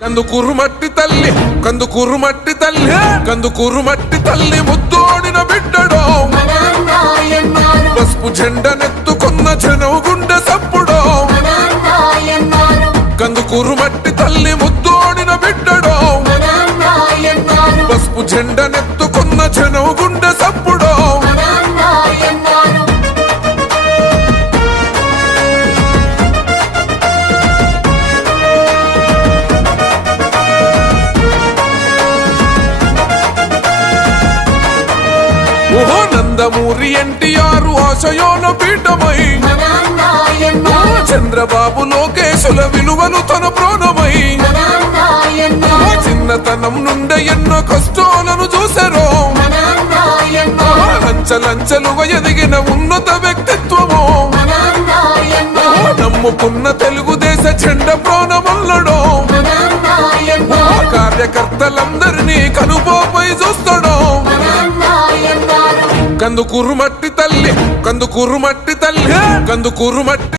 కందుకూరు మట్టి తల్లి కందుకూరు మట్టి తల్లి ముద్దోడిన బిడ్డడో పసుపు జెండనెత్తుకున్న జనం గుండె సప్పుడో కందుకూరు మట్టి తల్లి ముద్దోడిన బిడ్డడో పసుపు జెండనెత్తుకున్న జనం గుండె సప్పుడో నందమూరి ఎన్టీఆర్ ఆశయోన పీఠమై చంద్రబాబు లోకేశుల విలువలు తన ప్రాణమై చిన్నతనం నుండి ఎన్నో కష్టాలను చూసారో లంచలుగా ఎదిగిన ఉన్నత వ్యక్తిత్వము నమ్ముకున్న తెలుగుదేశ జెండ ప్రాణమల్లడో కార్యకర్తలందరినీ కనుపోపై చూస్తాడో కందుకూరు మట్టి తల్లి కందుకూరు మట్టి